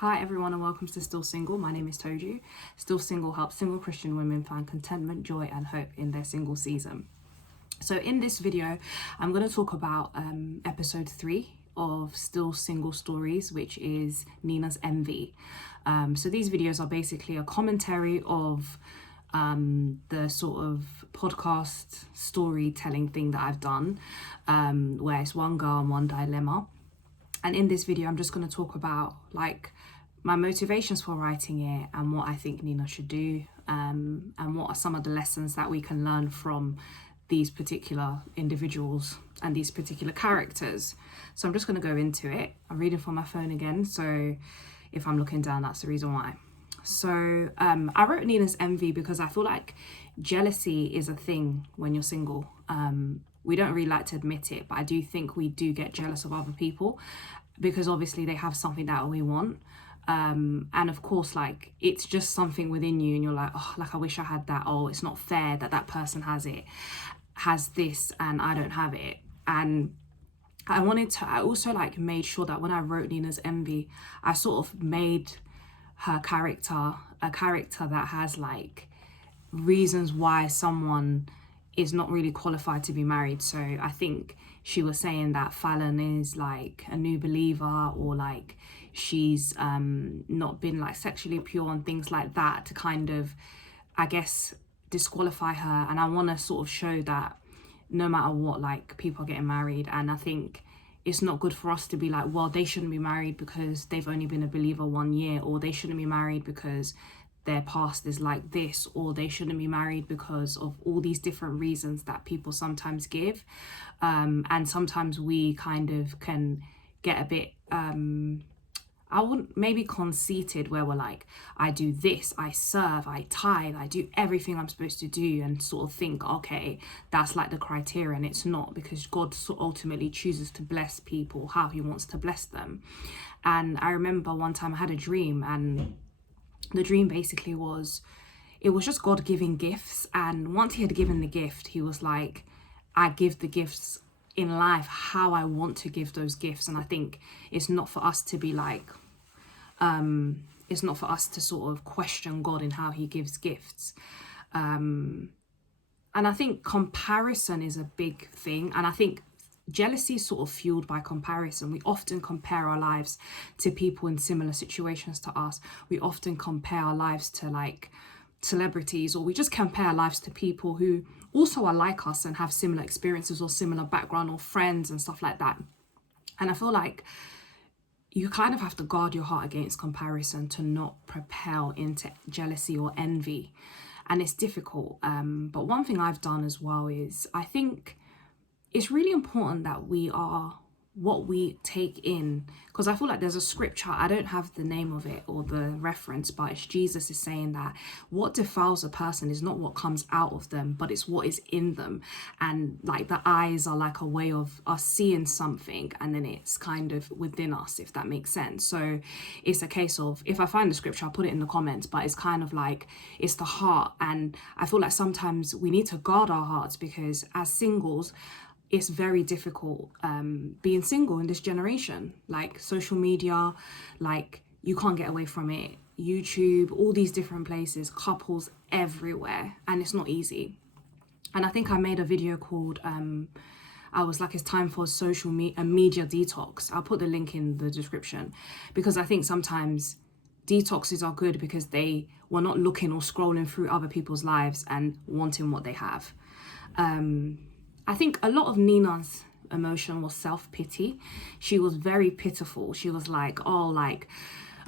Hi everyone and welcome to Still Single. My name is Toju. Still Single helps single Christian women find contentment, joy and hope in their single season. So in this video, I'm going to talk about episode 3 of Still Single Stories, which is Nina's Envy. So these videos are basically a commentary of the sort of podcast storytelling thing that I've done, where it's one girl and one dilemma. And in this video, I'm just going to talk about like my motivations for writing it and what I think Nina should do, and what are some of the lessons that we can learn from these particular individuals and these particular characters. So I'm just going to go into it. I'm reading from my phone again, so if I'm looking down, that's the reason why. So I wrote Nina's Envy because I feel like jealousy is a thing when you're single. We don't really like to admit it, but I do think we do get jealous of other people because obviously they have something that we want. And of course, like, it's just something within you and you're like, oh, like I wish I had that. Oh, it's not fair that that person has this and I don't have it. And I also like made sure that when I wrote Nina's Envy, I sort of made her character a character that has like reasons why someone is not really qualified to be married. So I think she was saying that Fallon is like a new believer, or like she's not been like sexually pure and things like that, to kind of, I guess, disqualify her. And I want to sort of show that no matter what, like, people are getting married. And I think it's not good for us to be like, well, they shouldn't be married because they've only been a believer 1 year, or they shouldn't be married because their past is like this, or they shouldn't be married because of all these different reasons that people sometimes give. And sometimes we kind of can get a bit, I wouldn't, maybe conceited, where we're like, I do this, I serve, I tithe, I do everything I'm supposed to do, and sort of think, okay, that's like the criteria. And it's not, because God ultimately chooses to bless people how he wants to bless them. And I remember one time I had a dream, and the dream basically was, it was just God giving gifts. And once he had given the gift, he was like, I give the gifts in life how I want to give those gifts. And I think it's not for us to be like, it's not for us to sort of question God in how he gives gifts. And I think comparison is a big thing. And I think jealousy is sort of fueled by comparison. We often compare our lives to people in similar situations to us. We often compare our lives to like celebrities, or we just compare our lives to people who also are like us and have similar experiences or similar background or friends and stuff like that. And I feel like you kind of have to guard your heart against comparison to not propel into jealousy or envy. And it's difficult. But one thing I've done as well is, I think it's really important that we are what we take in, because I feel like there's a scripture, I don't have the name of it or the reference, but it's Jesus is saying that what defiles a person is not what comes out of them, but it's what is in them. And like the eyes are like a way of us seeing something, and then it's kind of within us, if that makes sense. So it's a case of, if I find the scripture, I'll put it in the comments, but it's kind of like, it's the heart. And I feel like sometimes we need to guard our hearts, because as singles, it's very difficult being single in this generation. Like social media, like you can't get away from it. YouTube, all these different places, couples everywhere, and it's not easy. And I think I made a video called, I was like, it's time for a media detox. I'll put the link in the description, because I think sometimes detoxes are good because we're not looking or scrolling through other people's lives and wanting what they have. I think a lot of Nina's emotion was self-pity. She was very pitiful. She was like, oh,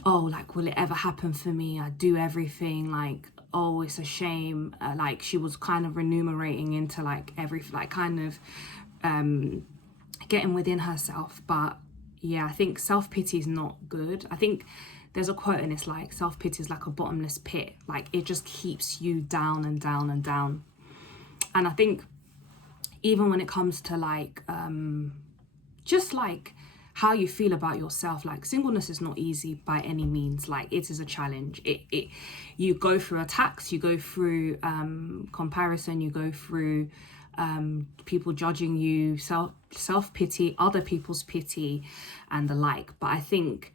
will it ever happen for me? I do everything, like, oh, it's a shame. Like, she was kind of remunerating into like kind of getting within herself. But yeah, I think self-pity is not good. I think there's a quote, and it's like, self-pity is like a bottomless pit. Like, it just keeps you down and down and down. And I think even when it comes to like, just like how you feel about yourself, like singleness is not easy by any means. Like, it is a challenge. You go through attacks, you go through comparison, you go through people judging you, self-pity, other people's pity and the like. But I think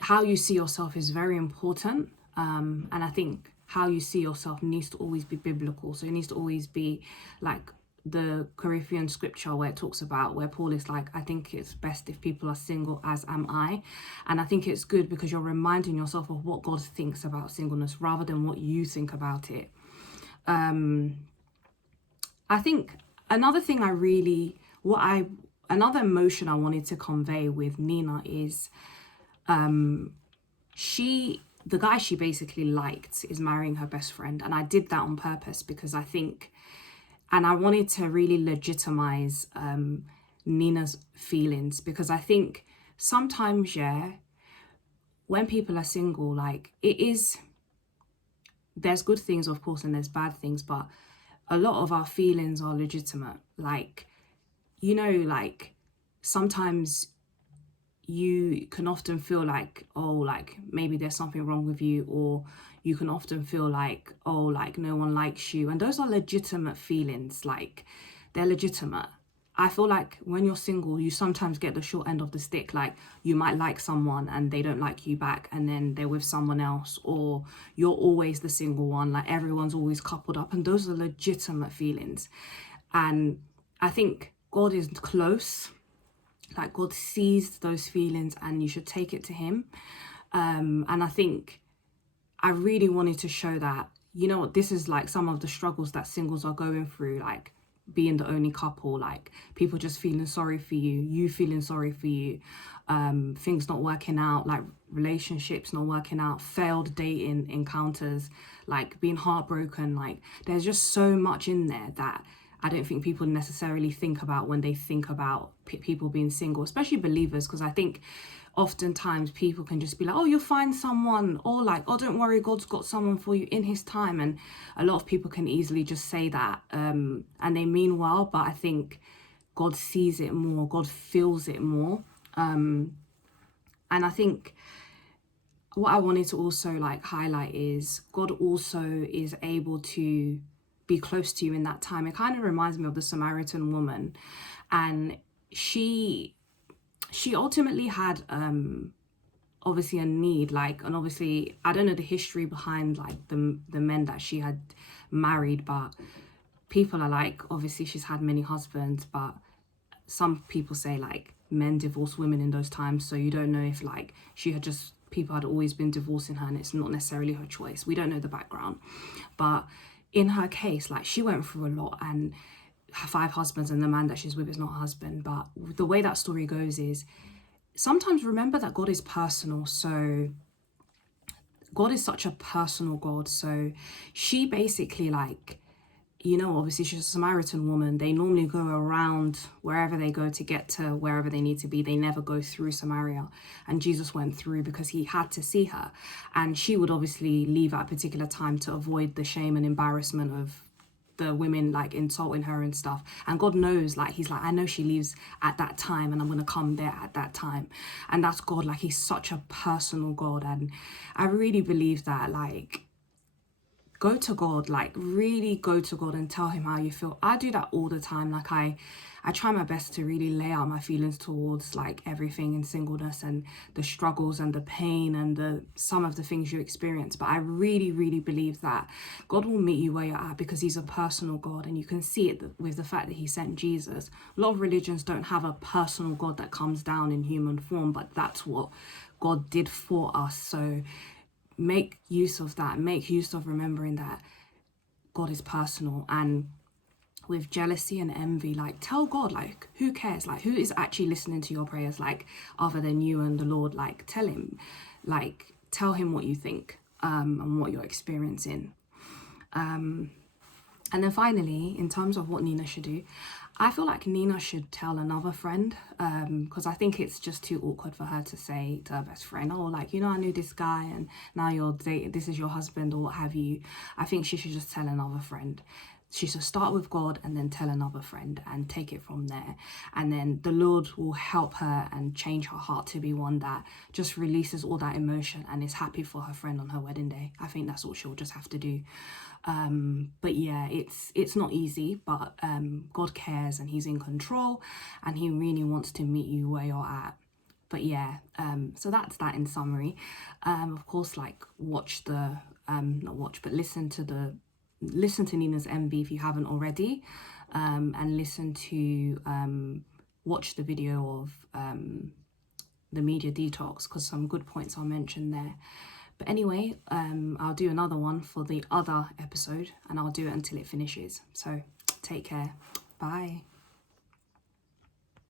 how you see yourself is very important. And I think how you see yourself needs to always be biblical. So it needs to always be like the Corinthian scripture where it talks about, where Paul is like, I think it's best if people are single as am I. And I think it's good because you're reminding yourself of what God thinks about singleness rather than what you think about it. I think another thing another emotion I wanted to convey with Nina is the guy she basically liked is marrying her best friend. And I did that on purpose because I think, and I wanted to really legitimize Nina's feelings, because I think sometimes, when people are single, like there's good things, of course, and there's bad things, but a lot of our feelings are legitimate. Like, like sometimes you can often feel like, oh, like maybe there's something wrong with you, or you can often feel like, oh, like no one likes you. And those are legitimate feelings, like they're legitimate. I feel like when you're single, you sometimes get the short end of the stick. Like you might like someone and they don't like you back, and then they're with someone else, or you're always the single one, like everyone's always coupled up, and those are legitimate feelings. And I think God is close. Like God sees those feelings and you should take it to him. And I think I really wanted to show that, this is like some of the struggles that singles are going through, like being the only couple, like people just feeling sorry for you, you feeling sorry for you, things not working out, like relationships not working out, failed dating encounters, like being heartbroken. Like there's just so much in there that I don't think people necessarily think about when they think about people being single, especially believers, because I think oftentimes people can just be like, oh, you'll find someone, or like, oh, don't worry, God's got someone for you in his time. And a lot of people can easily just say that, and they mean well, but I think God sees it more, God feels it more. And I think what I wanted to also like highlight is God also is able to be close to you in that time. It kind of reminds me of the Samaritan woman, and she ultimately had obviously a need, like, and obviously I don't know the history behind like the men that she had married, but people are like, obviously she's had many husbands, but some people say like men divorce women in those times, so you don't know if like people had always been divorcing her and it's not necessarily her choice. We don't know the background, but in her case, like she went through a lot, and her 5 husbands, and the man that she's with is not her husband. But the way that story goes is, sometimes remember that God is personal. So God is such a personal God. So she basically like, obviously she's a Samaritan woman. They normally go around wherever they go to get to wherever they need to be. They never go through Samaria. And Jesus went through because he had to see her. And she would obviously leave at a particular time to avoid the shame and embarrassment of the women like insulting her and stuff. And God knows, like he's like, I know she leaves at that time and I'm gonna come there at that time. And that's God. Like he's such a personal God. And I really believe that, like, go to God, like really go to God and tell him how you feel. I do that all the time. Like I try my best to really lay out my feelings towards like everything in singleness, and the struggles and the pain and some of the things you experience. But I really, really believe that God will meet you where you're at, because he's a personal God, and you can see it with the fact that he sent Jesus. A lot of religions don't have a personal God that comes down in human form, but that's what God did for us. So make use of that. Make use of remembering that God is personal. And with jealousy and envy, like tell God, like who cares, like who is actually listening to your prayers, like other than you and the Lord. Like tell him what you think, and what you're experiencing. And then finally, in terms of what Nina should do, I feel like Nina should tell another friend, because I think it's just too awkward for her to say to her best friend, oh, like, I knew this guy and now you're dating, this is your husband, or what have you. I think she should just tell another friend. She should start with God and then tell another friend and take it from there. And then the Lord will help her and change her heart to be one that just releases all that emotion and is happy for her friend on her wedding day. I think that's what she'll just have to do. But yeah, it's not easy, but God cares and he's in control, and he really wants to meet you where you're at. But yeah, so that's that in summary. Of course, like watch the not watch, but listen to Nina's MV if you haven't already, and listen to watch the video of the media detox, because some good points are mentioned there. But anyway, I'll do another one for the other episode, and I'll do it until it finishes. So take care. Bye.